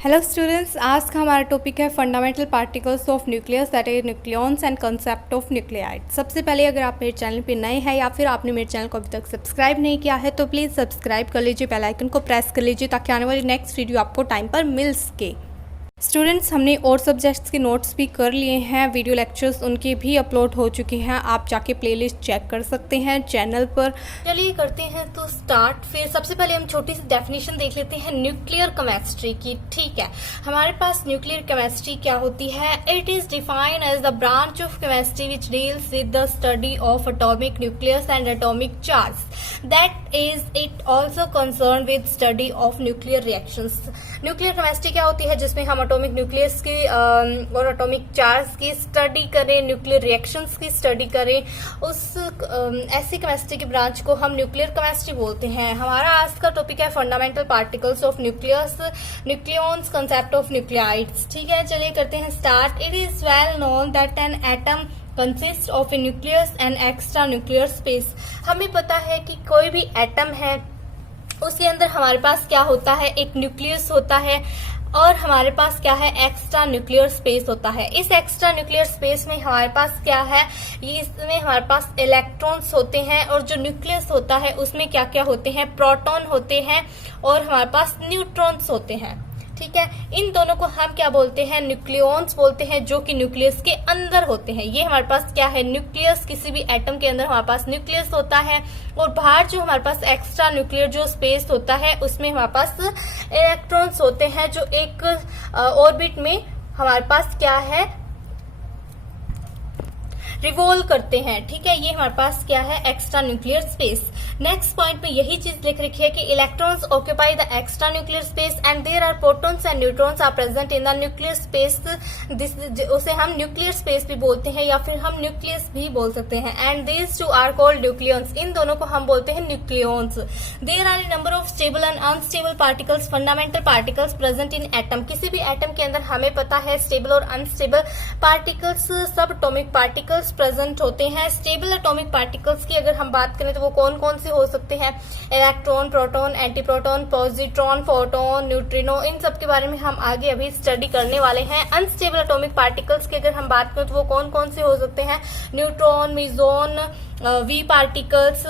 Hello students, आज का हमारा टॉपिक है fundamental particles of nucleus that is nucleons and concept of nuclide. सबसे पहले अगर आप मेरे चैनल पे नए हैं या फिर आपने मेरे चैनल को अभी तक सब्सक्राइब नहीं किया है तो प्लीज़ सब्सक्राइब कर लीजिए, बेल आइकन को प्रेस कर लीजिए ताकि आने वाली नेक्स्ट वीडियो आपको टाइम पर मिल सके। स्टूडेंट्स, हमने और सब्जेक्ट्स के नोट्स भी कर लिए हैं, वीडियो लेक्चर्स उनके भी अपलोड हो चुके हैं, आप जाके प्लेलिस्ट चेक कर सकते हैं चैनल पर। चलिए करते हैं तो स्टार्ट। फिर सबसे पहले हम छोटी सी डेफिनेशन देख लेते हैं न्यूक्लियर केमिस्ट्री की। ठीक है, हमारे पास न्यूक्लियर केमिस्ट्री क्या होती है? It is defined as the branch of chemistry which deals with the study of atomic nucleus and atomic charge. That is it also concern with study of nuclear reactions. Nuclear chemistry क्या होती है? जिसमें हम atomic nucleus की और atomic charge की study करें, nuclear reactions की स्टडी करें, उस ऐसी केमिस्ट्री की ब्रांच को हम न्यूक्लियर केमिस्ट्री बोलते हैं। हमारा आज का टॉपिक है fundamental particles of nucleus, nucleons, concept of nuclides. ठीक है, चलिए करते हैं start. It is well known that an atom consist of A nucleus and extra nuclear space. हमें पता है कि कोई भी एटम है उसके अंदर हमारे पास क्या होता है, एक न्यूक्लियस होता है और हमारे पास क्या है, एक्स्ट्रा न्यूक्लियर स्पेस होता है। इस एक्स्ट्रा न्यूक्लियर स्पेस में हमारे पास क्या है, इसमें हमारे पास इलेक्ट्रॉन्स होते हैं और जो न्यूक्लियस होता है उसमें क्या क्या होते हैं, प्रोटॉन होते हैं और हमारे पास न्यूट्रॉन्स होते हैं। ठीक है, इन दोनों को हम क्या बोलते हैं, न्यूक्लियॉन्स बोलते हैं, जो कि न्यूक्लियस के अंदर होते हैं। ये हमारे पास क्या है, न्यूक्लियस, किसी भी एटम के अंदर हमारे पास न्यूक्लियस होता है और बाहर जो हमारे पास एक्स्ट्रा न्यूक्लियर जो स्पेस होता है उसमें हमारे पास इलेक्ट्रॉन्स होते हैं जो एक ऑर्बिट में हमारे पास क्या है, रिवॉल्व करते हैं। ठीक है, ये हमारे पास क्या है, extra nuclear space. Next point पे यही चीज लिख रखी है कि electrons occupy the extra nuclear space and there are protons and neutrons are present in the nuclear space. उसे हम न्यूक्लियर स्पेस भी बोलते हैं या फिर हम न्यूक्लियस भी बोल सकते हैं। And these two are called nucleons. इन दोनों को हम बोलते हैं nucleons. There are a number of stable and unstable particles, fundamental particles present in atom. किसी भी एटम के अंदर हमें पता है स्टेबल और अनस्टेबल पार्टिकल्स, सब एटॉमिक पार्टिकल्स प्रेजेंट होते हैं। स्टेबल एटॉमिक पार्टिकल्स की अगर हम बात करें तो वो कौन कौन से हो सकते हैं, electron, proton, antiproton, positron, photon, neutrino, इन सब के बारे में हम आगे अभी स्टडी करने वाले हैं। अनस्टेबल एटॉमिक पार्टिकल्स की अगर हम बात करें तो वो कौन कौन से हो सकते हैं, neutron, meson, V particles.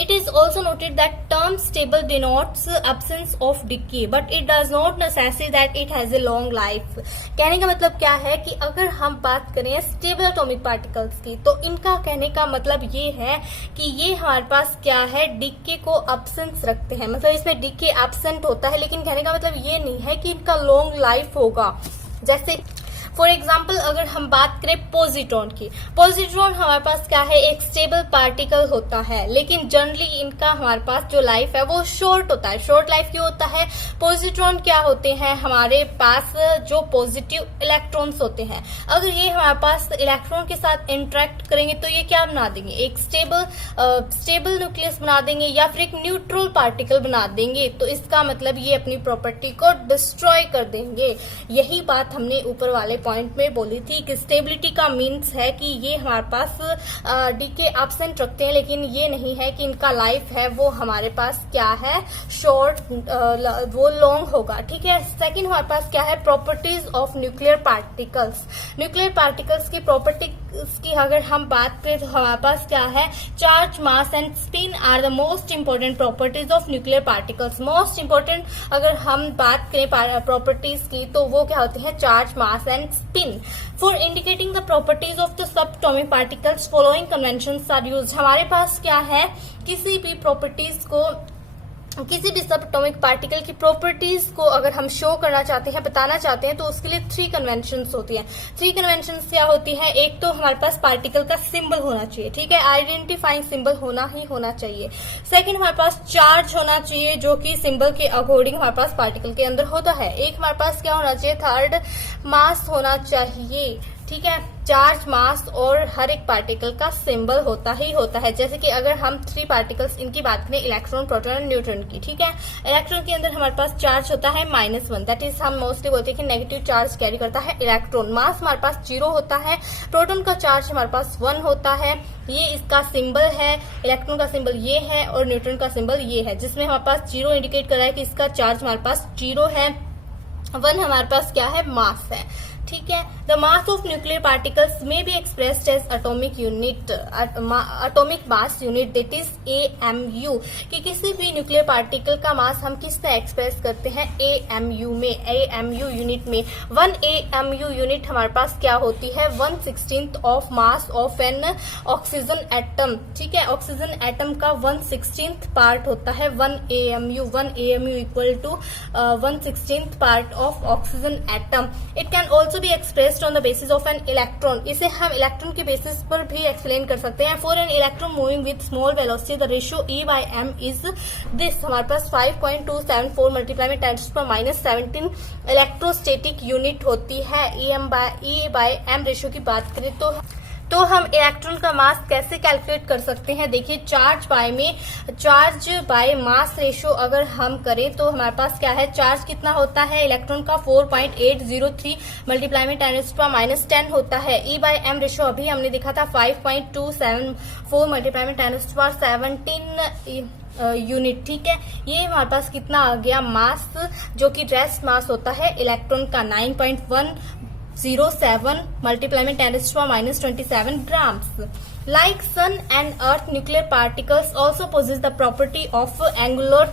It is also noted that term stable denotes absence of decay, but it does not necessary that it has a long life. कहने का मतलब क्या है कि अगर हम बात करें स्टेबल एटॉमिक पार्टिकल्स की तो इनका कहने का मतलब ये है कि ये हमारे पास क्या है, डिके को एब्सेंस रखते हैं, मतलब इसमें डिके एब्सेंट होता है, लेकिन कहने का मतलब ये नहीं है कि इनका लॉन्ग लाइफ होगा। जैसे फॉर एग्जाम्पल अगर हम बात करें पॉजिट्रॉन की, पॉजिट्रॉन हमारे पास क्या है, एक स्टेबल पार्टिकल होता है, लेकिन जनरली इनका हमारे पास जो लाइफ है वो शॉर्ट होता है। शॉर्ट लाइफ क्यों होता है? पॉजिट्रॉन क्या होते हैं, हमारे पास जो पॉजिटिव इलेक्ट्रॉन्स होते हैं, अगर ये हमारे पास इलेक्ट्रॉन के साथ इंटरेक्ट करेंगे तो ये क्या बना देंगे, एक स्टेबल न्यूक्लियस बना देंगे या फिर एक न्यूट्रल पार्टिकल बना देंगे। तो इसका मतलब ये अपनी प्रॉपर्टी को डिस्ट्रॉय कर देंगे। यही बात हमने ऊपर वाले पॉइंट में बोली थी कि स्टेबिलिटी का मीन्स है कि ये हमारे पास डीके एब्सेंट रखते हैं, लेकिन ये नहीं है कि इनका लाइफ है वो हमारे पास क्या है, शॉर्ट, वो लॉन्ग होगा। ठीक है, सेकंड हमारे पास क्या है, properties of nuclear particles. Nuclear particles की प्रॉपर्टीज की अगर हम बात करें तो हमारे पास क्या है, charge, mass and spin are the most important properties of nuclear particles. Most important अगर हम बात करें प्रॉपर्टीज की तो वो क्या होते हैं, charge, mass and spin. For indicating the properties of the subatomic particles following conventions are used. हमारे पास क्या है, किसी भी प्रॉपर्टीज को, किसी भी सब एटॉमिक पार्टिकल की प्रॉपर्टीज को अगर हम शो करना चाहते हैं, बताना चाहते हैं, तो उसके लिए 3 कन्वेंशंस होती हैं। 3 कन्वेंशंस क्या होती है, एक तो हमारे पास पार्टिकल का सिंबल होना चाहिए। ठीक है, आइडेंटिफाइंग सिंबल होना ही होना चाहिए। सेकंड हमारे पास चार्ज होना चाहिए जो कि सिंबल के अकॉर्डिंग हमारे पास पार्टिकल के अंदर होता है। एक हमारे पास क्या होना चाहिए, थर्ड मास होना चाहिए। ठीक है, चार्ज, मास और हर एक पार्टिकल का सिंबल होता ही होता है। जैसे कि अगर हम 3 पार्टिकल्स इनकी बात करें, इलेक्ट्रॉन, प्रोटॉन और न्यूट्रॉन की। ठीक है, इलेक्ट्रॉन के अंदर हमारे पास चार्ज होता है -1, दैट इज हम मोस्टली बोलते हैं कि नेगेटिव चार्ज कैरी करता है इलेक्ट्रॉन। मास हमारे पास 0 होता है, प्रोटॉन का चार्ज हमारे पास 1 होता है, ये इसका सिंबल है, इलेक्ट्रॉन का सिंबल ये है और न्यूट्रॉन का सिंबल ये है, जिसमें हमारे पास 0 इंडिकेट कर रहा है कि इसका चार्ज हमारे पास 0 है। वन हमारे पास क्या है, मास है, ठीक है। The mass of nuclear particles may be expressed as atomic unit, atomic mass unit, that is AMU, कि किसी भी न्यूक्लियर पार्टिकल का मास हम किस तरह एक्सप्रेस करते हैं, AMU में, AMU यूनिट में। 1 AMU यूनिट हमारे पास क्या होती है, 1/16 of mass of N oxygen atom, ठीक है। ऑक्सीजन एटम का 1/16 पार्ट होता है 1 AMU। 1 AMU equal to 1/16 part of oxygen atom. It can also be expressed on the basis of an electron, इसे हम इलेक्ट्रॉन के बेसिस पर भी एक्सप्लेन कर सकते हैं। For an electron moving with small velocity the ratio E/m is this, हमारे पास 5.274 multiply में 10⁻17 इलेक्ट्रोस्टैटिक यूनिट होती है। E/m रेशियो की बात करें तो हम इलेक्ट्रॉन का मास कैसे कैलकुलेट कर सकते हैं, देखिए चार्ज बाय मास रेशियो अगर हम करें तो हमारे पास क्या है, चार्ज कितना होता है इलेक्ट्रॉन का, 4.803 मल्टीप्लाई में 10⁻10 होता है। E/m रेशियो अभी हमने देखा था 5.274 मल्टीप्लाई में 10⁻17 यूनिट, ठीक है। ये हमारे पास कितना आ गया, मास जो कि रेस्ट मास होता है इलेक्ट्रॉन का 9.107 मल्टीप्लाई में 10⁻27 grams. Like sun and earth, nuclear particles also possess the property of angular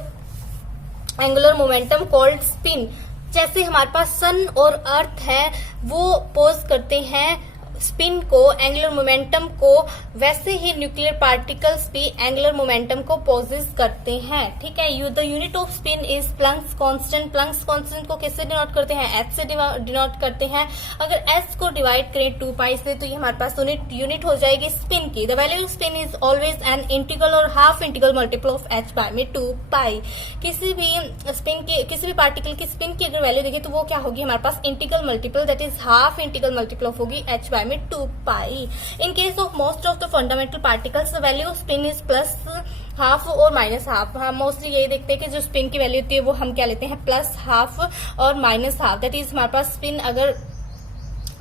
momentum called spin। जैसे हमारे पास सन और अर्थ है वो पोज करते हैं स्पिन को, एंगुलर मोमेंटम को, वैसे ही न्यूक्लियर पार्टिकल्स भी एंगुलर मोमेंटम को पोजेस करते हैं, ठीक है। The unit of spin is Planck's constant. Planck's constant को किससे डिनोट करते हैं, H से डिनोट करते हैं। अगर H को डिवाइड करें 2π से तो ये हमारे पास यूनिट हो जाएगी स्पिन की। The value of spin is always an integral और half integral multiple of H/2π। किसी भी पार्टिकल की स्पिन की अगर वैल्यू देखें तो वो क्या होगी, हमारे पास integral multiple, that is half integral multiple of होगी H/2π। In case of most of the fundamental particles, the value of spin is plus half और माइनस हाफ। हम मोस्टली यही देखते हैं कि जो स्पिन की वैल्यू होती है वो हम क्या लेते हैं, प्लस हाफ और माइनस हाफ, दैट इज हमारे पास स्पिन अगर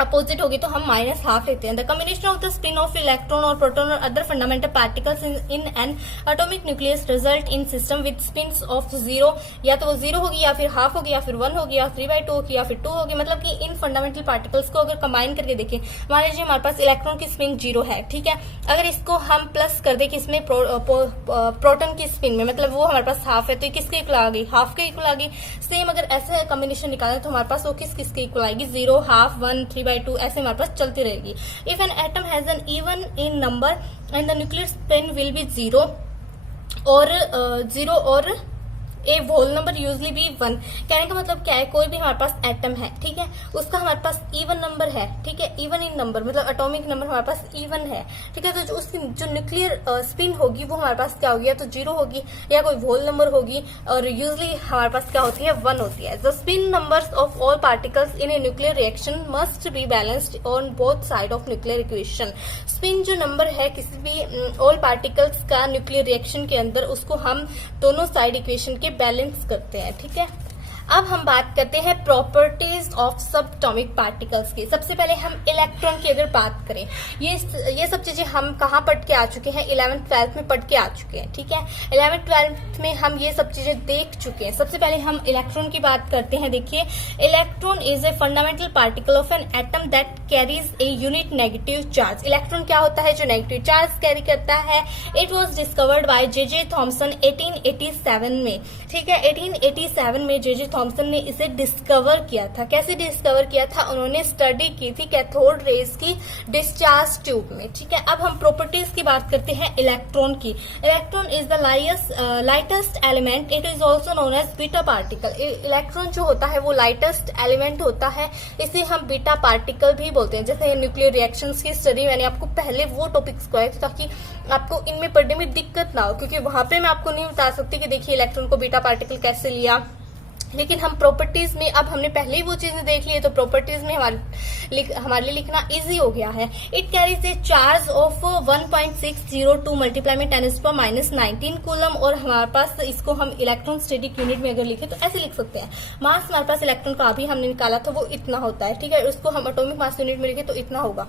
अपोजिट होगी तो हम माइनस हाफ लेते हैं। The combination of the spin of electron और प्रोटॉन और other fundamental particles in an atomic nucleus result in system with spins of 0, या तो वो 0 होगी या फिर हाफ होगी या फिर 1 होगी या 3/2 होगी या फिर 2 होगी। मतलब कि इन फंडामेंटल पार्टिकल्स को अगर कंबाइन करके देखें, मान लीजिए हमारे पास इलेक्ट्रॉन की स्पिन 0 है, ठीक है। अगर इसको हम प्लस कर दे किसमें, प्रोटॉन की स्पिन में, मतलब वो हमारे पास हाफ है तो किसके इक्वल आ गई, हाफ के इक्वल आ गई। सेम अगर ऐसे कॉम्बिनेशन निकालें तो हमारे पास वो किसके इक्वल आएगी, 0, हाफ, 1, 3/2 ऐसे हमारे पास चलती रहेगी। If an atom has an even in number and the nuclear spin will be 0 और ए होल नंबर यूजली भी 1। कहने का मतलब क्या है, कोई भी हमारे पास एटम है, ठीक है, उसका हमारे पास इवन नंबर है, ठीक है, इवन इन नंबर मतलब एटॉमिक नंबर हमारे पास इवन है, ठीक है। तो जो उसकी जो न्यूक्लियर स्पिन होगी वो हमारे पास क्या होगी, या तो 0 होगी या कोई होल नंबर होगी, और यूजली हमारे पास क्या होती है, 1 होती है। The spin numbers of all particles in a nuclear reaction must be balanced on both side of nuclear equation. Spin जो नंबर है किसी भी ऑल पार्टिकल्स का न्यूक्लियर रिएक्शन के अंदर, उसको हम दोनों साइड इक्वेशन के बैलेंस करते हैं, ठीक है। अब हम बात करते हैं प्रॉपर्टीज ऑफ सबएटॉमिक पार्टिकल्स की। सबसे पहले हम इलेक्ट्रॉन की अगर बात करें, ये सब चीजें हम कहाँ पढ़ के आ चुके हैं, 11th 12th में पढ़ के आ चुके हैं, ठीक है। 11th 12th में हम ये सब चीजें देख चुके हैं। सबसे पहले हम इलेक्ट्रॉन की बात करते हैं। देखिए, electron is a fundamental particle of an atom that carries a unit negative charge. Electron क्या होता है, जो नेगेटिव चार्ज कैरी करता है। It was discovered by J.J. Thomson 1887 में, ठीक है। 1887 में J.J. थॉमसन ने इसे डिस्कवर किया था। कैसे डिस्कवर किया था, उन्होंने स्टडी की थी कैथोड रेज की डिस्चार्ज ट्यूब में, ठीक है। अब हम प्रॉपर्टीज की बात करते हैं इलेक्ट्रॉन की। Electron is the lightest element, it is also known as beta particle. Electron जो होता है वो लाइटेस्ट एलिमेंट होता है, इसे हम बीटा पार्टिकल भी बोलते हैं। जैसे न्यूक्लियर रिएक्शंस की स्टडी मैंने आपको पहले वो टॉपिक्स कराए थे ताकि आपको इनमें पढ़ने में दिक्कत ना हो, क्योंकि वहां पे मैं आपको नहीं बता सकती कि देखिए इलेक्ट्रॉन को बीटा पार्टिकल कैसे लिया। लेकिन हम प्रॉपर्टीज में अब हमने पहले ही वो चीजें देख ली है, तो प्रॉपर्टीज में हमारे लिए लिखना इजी हो गया है। It carries A charge of 1.602 multiply में 10⁻19 कूलम, और हमारे पास इसको हम इलेक्ट्रॉन स्टैटिक यूनिट में अगर लिखे तो ऐसे लिख सकते हैं। मास हमारे पास इलेक्ट्रॉन का अभी हमने निकाला था वो इतना होता है, ठीक है। उसको हम एटॉमिक मास यूनिट में लिखे तो इतना होगा।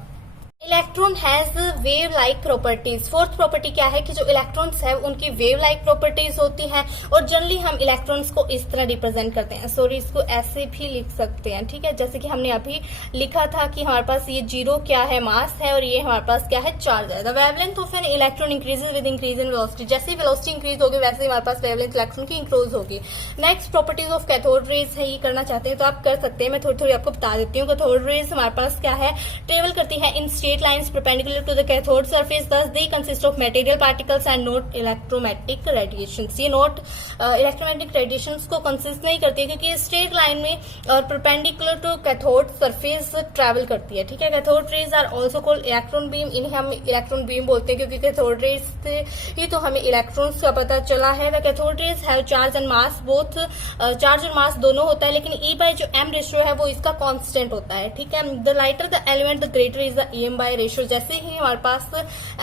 Electron has wave like properties. Fourth property क्या है कि जो इलेक्ट्रॉन्स है उनकी वेव लाइक प्रॉपर्टीज होती हैं और जनरली हम इलेक्ट्रॉन्स को इस तरह रिप्रेजेंट करते हैं। सॉरी, इसको ऐसे भी लिख सकते हैं, ठीक है, जैसे कि हमने अभी लिखा था कि हमारे पास ये जीरो क्या है, मास है, और ये हमारे पास क्या है, चार्ज है। The wavelength of an electron increases with increase in velocity. जैसे ही वेलोसिटी इंक्रीज होगी वैसे ही हमारे पास वेवलेंथ इलेक्ट्रॉन की इंक्रीज होगी। Next properties of cathode rays है, ये करना चाहते हैं तो आप कर सकते हैं, मैं थोड़ी थोड़ी आपको बता देती हूँ। कैथोड रेज हमारे पास क्या है, ट्रेवल करती है in straight lines perpendicular to the cathode surface, thus they consist of material particles and not electromagnetic radiations। ये not electromagnetic radiations को consist नहीं करती क्योंकि स्ट्रेट लाइन में और perpendicular to cathode surface travel करती है, ठीक है। Cathode rays are also called electron beam, इन्हें हम इलेक्ट्रॉन बीम बोलते हैं क्योंकि कैथोड रेज से ही तो हमें इलेक्ट्रॉन्स का पता चला है। The cathode rays have charge and mass, both charge और मास दोनों होता है, लेकिन E बाय जो M रेशियो है वो इसका कांस्टेंट होता है, ठीक है। The lighter the element the greater is the EM by ratio. जैसे ही हमारे पास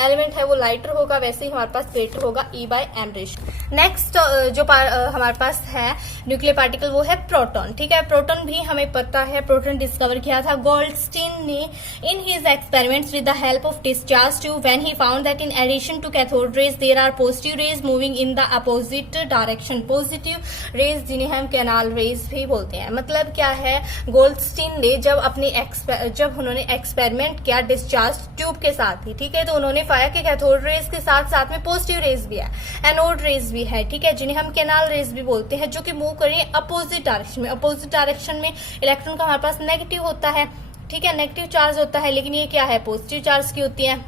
एलिमेंट है वो लाइटर होगा वैसे ही हमारे पास ग्रेटर होगा E by M ratio. Next जो हमारे पास है न्यूक्लियर पार्टिकल वो है प्रोटॉन, ठीक है। प्रोटॉन भी हमें पता है, प्रोटॉन डिस्कवर किया था गोल्डस्टीन ने in his experiments with the help of discharge tube when he found that in addition to cathode rays there are positive rays moving in the opposite direction. Positive rays जिन्हें हम canal raise भी बोलते हैं। मतलब क्या है, Goldstein ने जब उन्होंने एक्सपेरिमेंट किया डिस्चार्ज ट्यूब के साथ ही, ठीक है, तो उन्होंने पाया कि कैथोड रेज के साथ साथ में पॉजिटिव रेज भी है, एनोड रेज भी है, ठीक है, जिन्हें हम कैनाल रेज भी बोलते हैं, जो कि मूव कर रही है अपोजिट डायरेक्शन में। अपोजिट डायरेक्शन में इलेक्ट्रॉन का हमारे पास नेगेटिव होता है, ठीक है, नेगेटिव चार्ज होता है, लेकिन ये क्या है, पॉजिटिव चार्ज की होती है,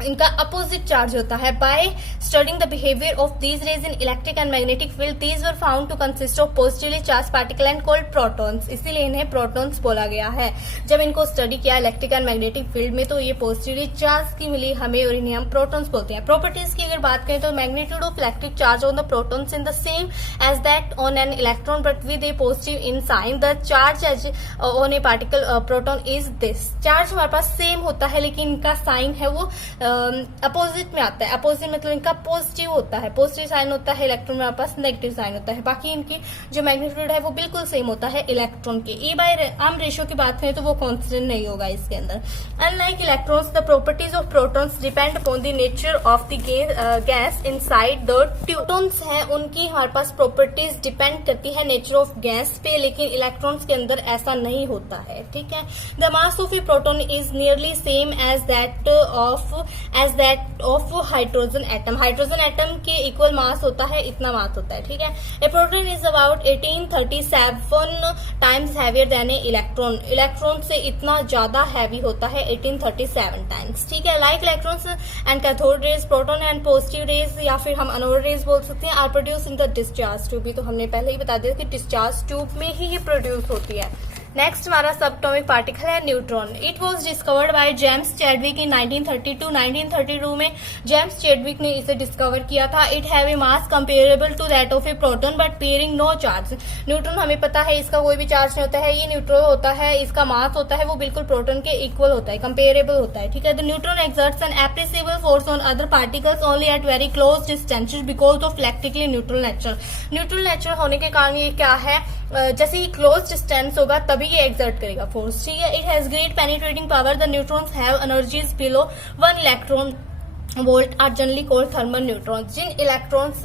इनका अपोजिट चार्ज होता है। By studying the behaviour of these rays in electric and magnetic field these were found to consist of positively charge particle and called protons, इसीलिए इन्हें प्रोटॉन्स बोला गया है। जब इनको स्टडी किया इलेक्ट्रिक एंड मैग्नेटिक फील्ड में तो ये पॉजिटिवली चार्ज की मिली हमें और इन्हें हम प्रोटॉन्स बोलते हैं। प्रॉपर्टीज की अगर बात करें तो magnitude of electric charge on the protons in the same as that on an electron but with a positive in sign. The charge as on a particle proton is this. Charge हमारे पास same होता है लेकिन इनका sign है वो opposite में आता है। अपोजिट मतलब इनका पॉजिटिव होता है, पॉजिटिव साइन होता है, इलेक्ट्रॉन में हमारे पास नेगेटिव साइन होता है। बाकी इनकी जो मैग्नीट्यूड है वो बिल्कुल सेम होता है इलेक्ट्रॉन के। E बाय M रेशियो की बात करें तो वो कांस्टेंट नहीं होगा इसके अंदर। Unlike electrons the properties of protons depend upon the nature of the gas inside the tube. Protons है उनकी हमारे पास प्रॉपर्टीज डिपेंड करती है नेचर ऑफ गैस पे, लेकिन इलेक्ट्रॉन्स के अंदर ऐसा नहीं होता है, ठीक है। The mass of a proton is nearly same as that of hydrogen atom. Hydrogen atom के इक्वल मास होता है, इतना मास होता है, ठीक है। A proton is about 1837 times heavier than a electron. Electron से इतना ज्यादा हैवी होता है 1837 टाइम्स, ठीक है। Like electrons and cathode rays, proton and positive rays या फिर हम एनोड रेज बोल सकते हैं, are produce in the discharge tube. भी तो हमने पहले ही बता दिया कि डिस्चार्ज ट्यूब में ही ये प्रोड्यूस होती है। नेक्स्ट हमारा सब एटॉमिक पार्टिकल है neutron. It was discovered by James Chadwick in 1932 में जेम्स चैडविक ने इसे डिस्कवर किया था। It have a mass comparable to that of a proton but bearing no charge. Neutron हमें पता है इसका कोई भी चार्ज नहीं होता है, ये न्यूट्रॉन होता है, इसका मास होता है वो बिल्कुल प्रोटॉन के इक्वल होता है, कंपेरेबल होता है, ठीक है। The neutron exerts an appreciable force on other particles only at very close distances because of electrically neutral nature. Neutral nature होने के कारण ये क्या है, जैसे ही क्लोज डिस्टेंस होगा तभी ये एक्सर्ट करेगा फोर्स, ठीक है। It has great penetrating power. The neutrons have energies below 1 electron volt are generally called thermal neutrons. जिन इलेक्ट्रॉन्स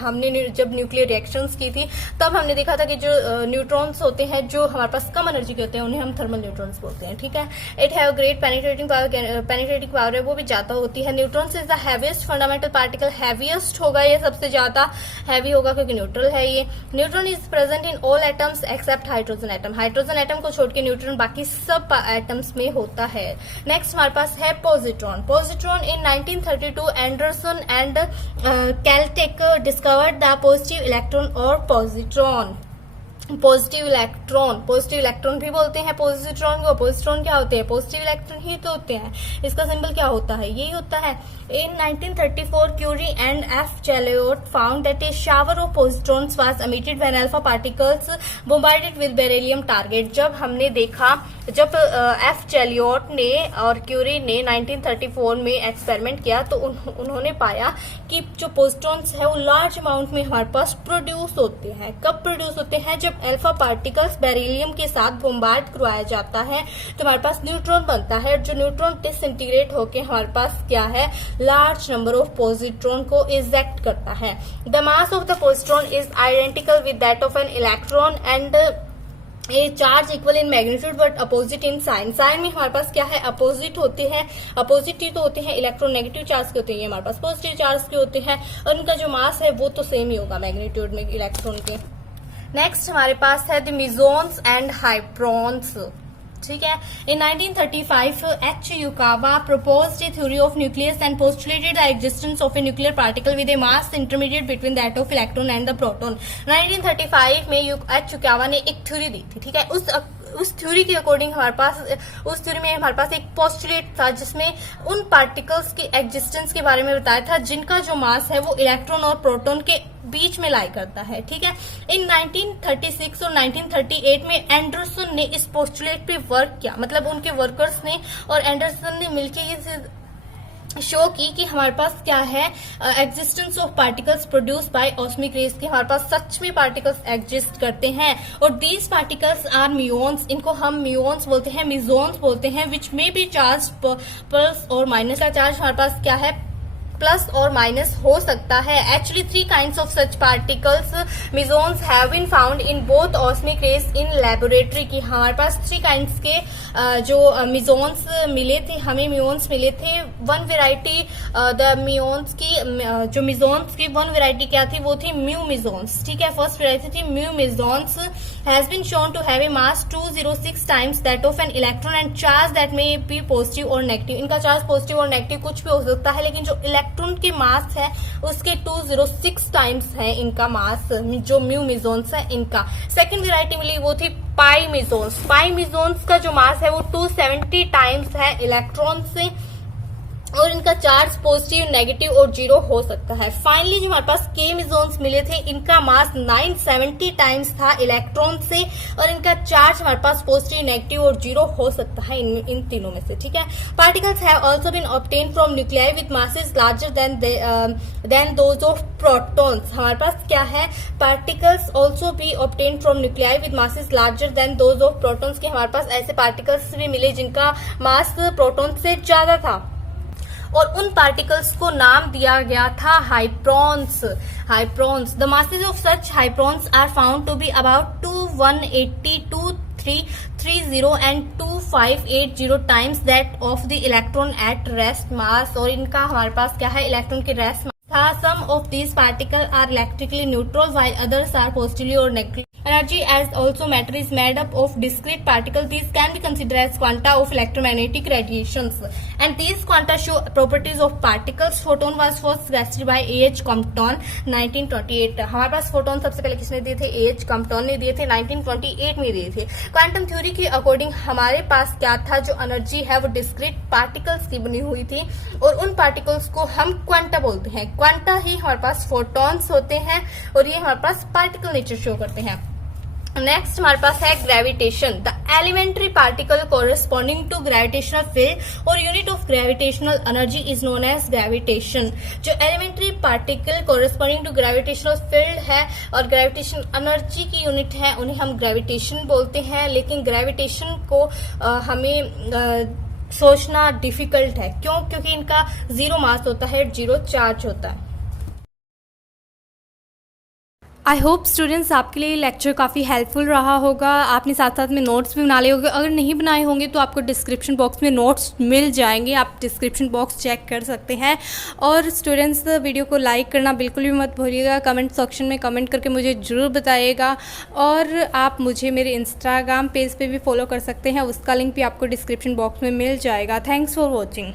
हमने जब न्यूक्लियर रिएक्शंस की थी तब हमने देखा था कि जो न्यूट्रॉन्स होते हैं जो हमारे पास कम एनर्जी के होते हैं उन्हें हम थर्मल न्यूट्रॉन्स बोलते हैं, ठीक है। It have great penetrating power है वो भी ज्यादा होती है। Neutrons is the heaviest fundamental particle. Heaviest होगा ये, सबसे ज्यादा हैवी होगा क्योंकि न्यूट्रल है ये। Neutron is present in all atoms except hydrogen atom. Hydrogen atom को छोड़ के न्यूट्रॉन बाकी सब एटम्स में होता है। नेक्स्ट हमारे पास है positron. Positron in 1932 Anderson and Caltech discovered the positive electron और पॉजिट्रॉन। पॉजिटिव इलेक्ट्रॉन भी बोलते हैं पॉजिट्रॉन को। पॉजिट्रॉन क्या होते हैं, पॉजिटिव इलेक्ट्रॉन ही तो होते हैं। इसका सिंबल क्या होता है, यही होता है। In 1934 Curie and F Joliot found that a shower of positrons was emitted when alpha particles bombarded with beryllium target. जब हमने देखा, जब एफ चैलियोट ने और क्यूरी ने 1934 में एक्सपेरिमेंट किया तो उन्होंने पाया कि जो पॉजिट्रॉन्स है वो लार्ज अमाउंट में हमारे पास प्रोड्यूस होते हैं। कब प्रोड्यूस होते हैं, जब अल्फा पार्टिकल्स बेरिलियम के साथ बॉम्बार्ड करवाया जाता है तो हमारे पास न्यूट्रॉन बनता है। जो न्यूट्रॉन डिसइंटीग्रेट होके हमारे पास क्या है, लार्ज नंबर ऑफ पॉजिट्रॉन को इजेक्ट करता है। The mass of the positron is identical with that of an electron and a charge equal in magnitude but opposite in sign. Sign में हमारे पास क्या है, अपोजिट होते हैं। अपोजिट ही तो होते हैं, इलेक्ट्रॉन नेगेटिव चार्ज के होते हैं, ये हमारे पास पॉजिटिव चार्ज के होते हैं और उनका जो मास है वो तो सेम ही होगा मैग्नीट्यूड में इलेक्ट्रॉन के। नेक्स्ट हमारे पास है द मेसॉन्स एंड हाइड्रॉन्स। ठीक है, इन 1935 H. Yukawa proposed a theory of nucleus and postulated the existence of a nuclear particle with a mass intermediate between that of electron and the proton। 1935 में H. Yukawa ने एक theory दी थी। ठीक है, उस theory के अकॉर्डिंग हमारे पास, उस थ्योरी में हमारे पास एक पोस्टुलेट था जिसमें उन पार्टिकल्स की एग्जिस्टेंस के बारे में बताया था जिनका जो मास है वो इलेक्ट्रॉन और प्रोटॉन के बीच में लाई करता है। ठीक है, इन 1936 और 1938 में एंडरसन ने इस पोस्टुलेट पे वर्क किया, मतलब उनके वर्कर्स ने और एंडरसन ने मिलकर ये शो की कि हमारे पास क्या है, existence of particles produce by cosmic rays, के हमारे पास सच में पार्टिकल्स एग्जिस्ट करते हैं और दीज पार्टिकल्स आर म्यून्स, इनको हम म्यून्स बोलते हैं, मेसॉन्स बोलते हैं, विच में बी चार्ज प्लस और माइनस का चार्ज हमारे पास क्या है, प्लस और माइनस हो सकता है। Actually 3 kinds of such particles mesons have been found in both cosmic rays in laboratory, की हमारे पास 3 काइंड्स के जो मेसॉन्स मिले थे, हमें म्यून्स मिले थे। वन वेराइटी द म्यून्स की, जो मेसॉन्स की वन वेराइटी क्या थी, वो थी म्यू मेसॉन्स। ठीक है, फर्स्ट वेराइटी थी mu mesons has been shown to have a mass 206 times that of an electron and charge that may be positive और नेगेटिव। इनका चार्ज पॉजिटिव और नेगेटिव कुछ भी हो सकता है, लेकिन जो इलेक्ट्रॉन के मास है उसके 206 टाइम्स है इनका मास, जो म्यू मेसॉन्स है इनका। सेकंड वेराइटी मिली वो थी पाई मेसॉन्स। पाई मेसॉन्स का जो मास है वो 270 टाइम्स है इलेक्ट्रॉन से और इनका चार्ज पॉजिटिव, नेगेटिव और 0 हो सकता है। फाइनली जो हमारे पास के मेसॉन्स मिले थे, इनका मास 970 टाइम्स था इलेक्ट्रॉन से और इनका चार्ज हमारे पास पॉजिटिव, नेगेटिव और 0 हो सकता है इन तीनों में से। ठीक है, particles have also been obtain from nuclei with masses larger than those of protons. हमारे पास क्या है, particles also be obtain from nuclei with masses larger than those of protons, के हमारे पास ऐसे पार्टिकल्स भी मिले जिनका मास प्रोटॉन से ज्यादा था और उन पार्टिकल्स को नाम दिया गया था hadrons. Hadrons, the masses of such hadrons are found to be about 2180, 2330 and 2580 times that of the electron at rest mass. और इनका हमारे पास क्या है, इलेक्ट्रॉन के rest mass. Some of these particle are electrically neutral while others are positively or negatively energy as also matter is made up of discrete particles. These can be considered as quanta of electromagnetic radiations and these quanta show properties of particles. Photon was first suggested by A.H. Compton 1928। हमारे पास photon सबसे पहले किसने दिए थे, A.H. Compton ने दिए थे, 1928 में दिए थे। क्वांटम थ्योरी के अकॉर्डिंग हमारे पास क्या था, जो एनर्जी है वो डिस्क्रीट पार्टिकल्स की बनी हुई थी और उन पार्टिकल्स को हम क्वांटा बोलते हैं। क्वांटा ही हमारे पास फोटॉन्स होते हैं और ये हमारे पास पार्टिकल नेचर शो करते हैं। नेक्स्ट हमारे पास है gravitation. The elementary particle corresponding to gravitational field और unit of gravitational energy is known as gravitation. जो elementary particle corresponding to gravitational field है और ग्रेविटेशन एनर्जी की यूनिट है, उन्हें हम ग्रेविटेशन बोलते हैं। लेकिन ग्रेविटेशन को हमें सोचना डिफिकल्ट है, क्यों? क्योंकि इनका 0 मास होता है, 0 चार्ज होता है। आई होप स्टूडेंट्स आपके लिए लेक्चर काफ़ी हेल्पफुल रहा होगा। आपने साथ साथ में नोट्स भी बना लिए होंगे। अगर नहीं बनाए होंगे तो आपको डिस्क्रिप्शन बॉक्स में नोट्स मिल जाएंगे, आप डिस्क्रिप्शन बॉक्स चेक कर सकते हैं। और स्टूडेंट्स वीडियो को लाइक करना बिल्कुल भी मत भूलिएगा, कमेंट सेक्शन में कमेंट करके मुझे ज़रूर बताइएगा। और आप मुझे मेरे इंस्टाग्राम पेज पे भी फॉलो कर सकते हैं, उसका लिंक भी आपको डिस्क्रिप्शन बॉक्स में मिल जाएगा। Thanks for watching.